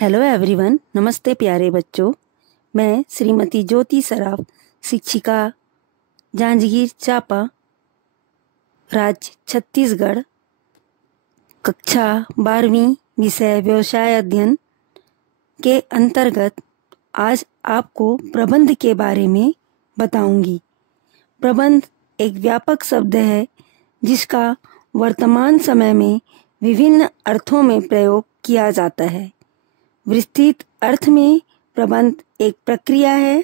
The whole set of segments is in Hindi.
हेलो एवरीवन, नमस्ते प्यारे बच्चों। मैं श्रीमती ज्योति सराफ, शिक्षिका, जांजगीर चांपा, राज्य छत्तीसगढ़, कक्षा 12वीं, विषय व्यवसाय अध्ययन के अंतर्गत आज आपको प्रबंध के बारे में बताऊंगी। प्रबंध एक व्यापक शब्द है जिसका वर्तमान समय में विभिन्न अर्थों में प्रयोग किया जाता है। विस्तृत अर्थ में प्रबंध एक प्रक्रिया है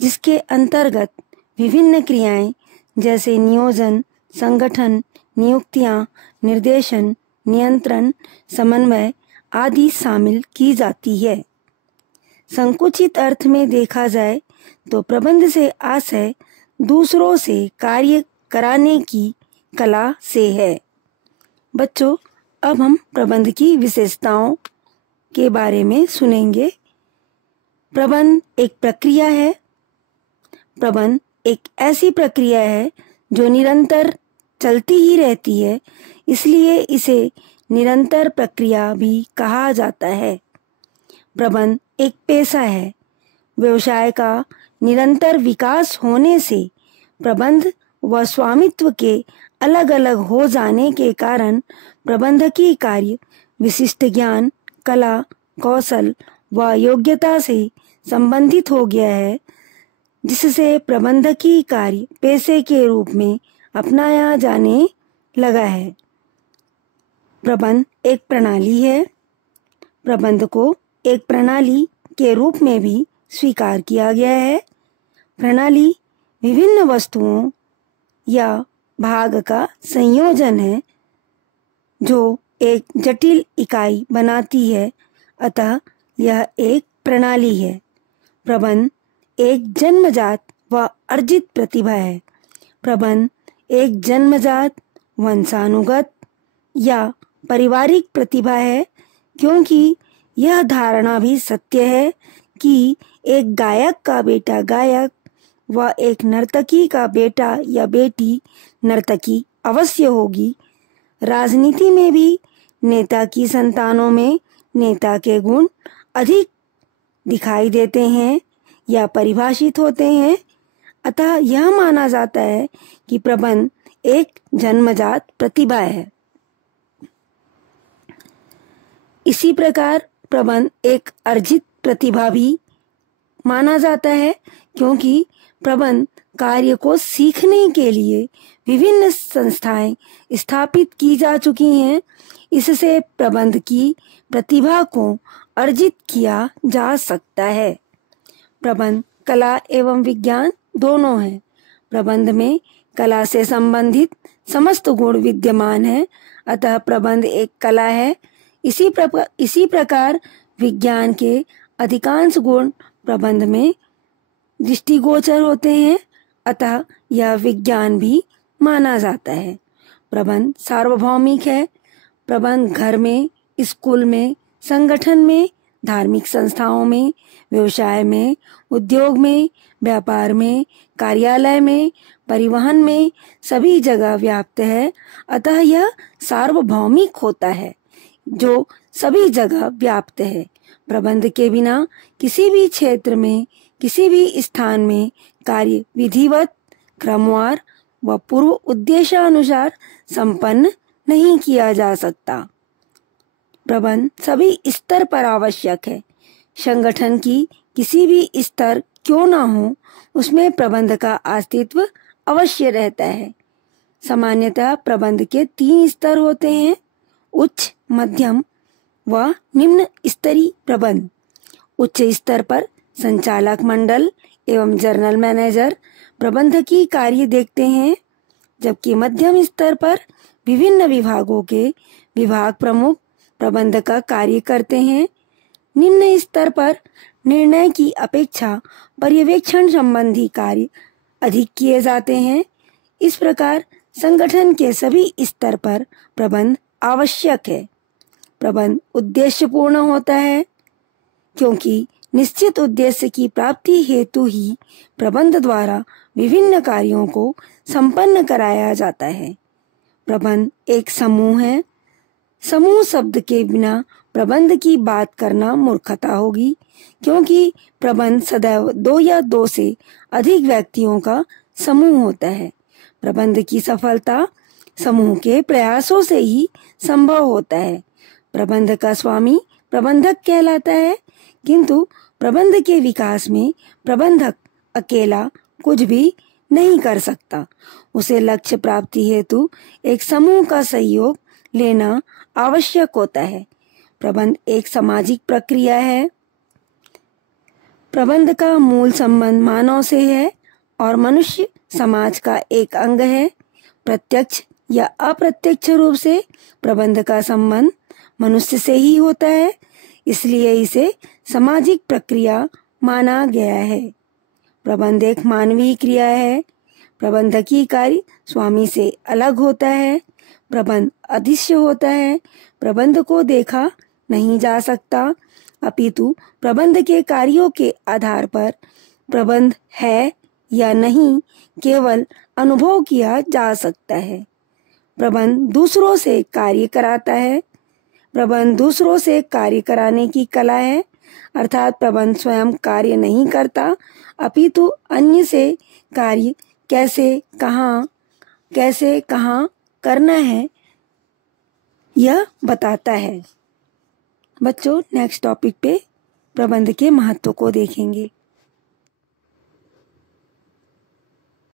जिसके अंतर्गत विभिन्न क्रियाएं जैसे नियोजन, संगठन, नियुक्तियां, निर्देशन, नियंत्रण, समन्वय आदि शामिल की जाती है। संकुचित अर्थ में देखा जाए तो प्रबंध से आशय दूसरों से कार्य कराने की कला से है। बच्चों, अब हम प्रबंध की विशेषताओं के बारे में सुनेंगे। प्रबंध एक प्रक्रिया है। प्रबंध एक ऐसी प्रक्रिया है जो निरंतर चलती ही रहती है, इसलिए इसे निरंतर प्रक्रिया भी कहा जाता है। प्रबंध एक पेशा है। व्यवसाय का निरंतर विकास होने से प्रबंध व स्वामित्व के अलग अलग हो जाने के कारण प्रबंधकीय कार्य विशिष्ट ज्ञान, कला, कौशल व योग्यता से संबंधित हो गया है, जिससे प्रबंधकीय कार्य पेशे के रूप में अपनाया जाने लगा है। प्रबंध एक प्रणाली है। प्रबंध को एक प्रणाली के रूप में भी स्वीकार किया गया है। प्रणाली विभिन्न वस्तुओं या भाग का संयोजन है जो एक जटिल इकाई बनाती है, अतः यह एक प्रणाली है। प्रबंध एक जन्मजात व अर्जित प्रतिभा है। प्रबंध एक जन्मजात, वंशानुगत या पारिवारिक प्रतिभा है, क्योंकि यह धारणा भी सत्य है कि एक गायक का बेटा गायक व एक नर्तकी का बेटा या बेटी नर्तकी अवश्य होगी। राजनीति में भी नेता की संतानों में नेता के गुण अधिक दिखाई देते हैं या परिभाषित होते हैं, अतः यह माना जाता है कि प्रबंध एक जन्मजात प्रतिभा है। इसी प्रकार प्रबंध एक अर्जित प्रतिभा भी माना जाता है, क्योंकि प्रबंध कार्य को सीखने के लिए विभिन्न संस्थाएं स्थापित की जा चुकी हैं। इससे प्रबंध की प्रतिभा को अर्जित किया जा सकता है। प्रबंध कला एवं विज्ञान दोनों है। प्रबंध में कला से संबंधित समस्त गुण विद्यमान है, अतः प्रबंध एक कला है। इसी प्रकार विज्ञान के अधिकांश गुण प्रबंध में दृष्टिगोचर होते हैं, अतः यह विज्ञान भी माना जाता है। प्रबंध सार्वभौमिक है। प्रबंध घर में, स्कूल में, संगठन में, धार्मिक संस्थाओं में, व्यवसाय में, उद्योग में, व्यापार में, कार्यालय में, परिवहन में, सभी जगह व्याप्त है, अतः यह सार्वभौमिक होता है जो सभी जगह व्याप्त है। प्रबंध के बिना किसी भी क्षेत्र में, किसी भी स्थान में कार्य विधिवत, क्रमवार व पूर्व उद्देशानुसार संपन्न नहीं किया जा सकता। प्रबंध सभी स्तर पर आवश्यक है। संगठन की किसी भी स्तर क्यों ना हो, उसमें प्रबंध का अस्तित्व अवश्य रहता है। सामान्यतः प्रबंध के 3 स्तर होते हैं: उच्च, मध्यम व निम्न स्तरीय प्रबंध। उच्च स्तर पर संचालक मंडल एवं जर्नल मैनेजर प्रबंधकीय कार्य देखते हैं, जबकि मध्यम स्तर पर विभिन्न विभागों के विभाग प्रमुख प्रबंध का कार्य करते हैं। निम्न स्तर पर निर्णय की अपेक्षा पर्यवेक्षण संबंधी कार्य अधिक किए जाते हैं। इस प्रकार संगठन के सभी स्तर पर प्रबंध आवश्यक है। प्रबंध उद्देश्यपूर्ण होता है, क्योंकि निश्चित उद्देश्य की प्राप्ति हेतु ही प्रबंध द्वारा विभिन्न कार्यों को संपन्न कराया जाता है। प्रबंध एक समूह है। समूह शब्द के बिना प्रबंध की बात करना मूर्खता होगी, क्योंकि प्रबंध सदैव दो या दो से अधिक व्यक्तियों का समूह होता है। प्रबंध की सफलता समूह के प्रयासों से ही संभव होता है। प्रबंध का स्वामी प्रबंधक कहलाता है, किंतु प्रबंध के विकास में प्रबंधक अकेला कुछ भी नहीं कर सकता। उसे लक्ष्य प्राप्ति हेतु एक समूह का सहयोग लेना आवश्यक होता है। प्रबंध एक सामाजिक प्रक्रिया है। प्रबंध का मूल संबंध मानव से है और मनुष्य समाज का एक अंग है। प्रत्यक्ष या अप्रत्यक्ष रूप से प्रबंध का संबंध मनुष्य से ही होता है, इसलिए इसे सामाजिक प्रक्रिया माना गया है। प्रबंध एक मानवीय क्रिया है। प्रबंधकीय कार्य स्वामी से अलग होता है। प्रबंध अदृश्य होता है। प्रबंध को देखा नहीं जा सकता, अपितु प्रबंध के कार्यों के आधार पर प्रबंध है या नहीं केवल अनुभव किया जा सकता है। प्रबंध दूसरों से कार्य कराता है। प्रबंध दूसरों से कार्य कराने की कला है, अर्थात प्रबंध स्वयं कार्य नहीं करता, अपितु अन्य से कार्य कैसे कहाँ करना है यह बताता है। बच्चों, नेक्स्ट टॉपिक पे प्रबंध के महत्व को देखेंगे।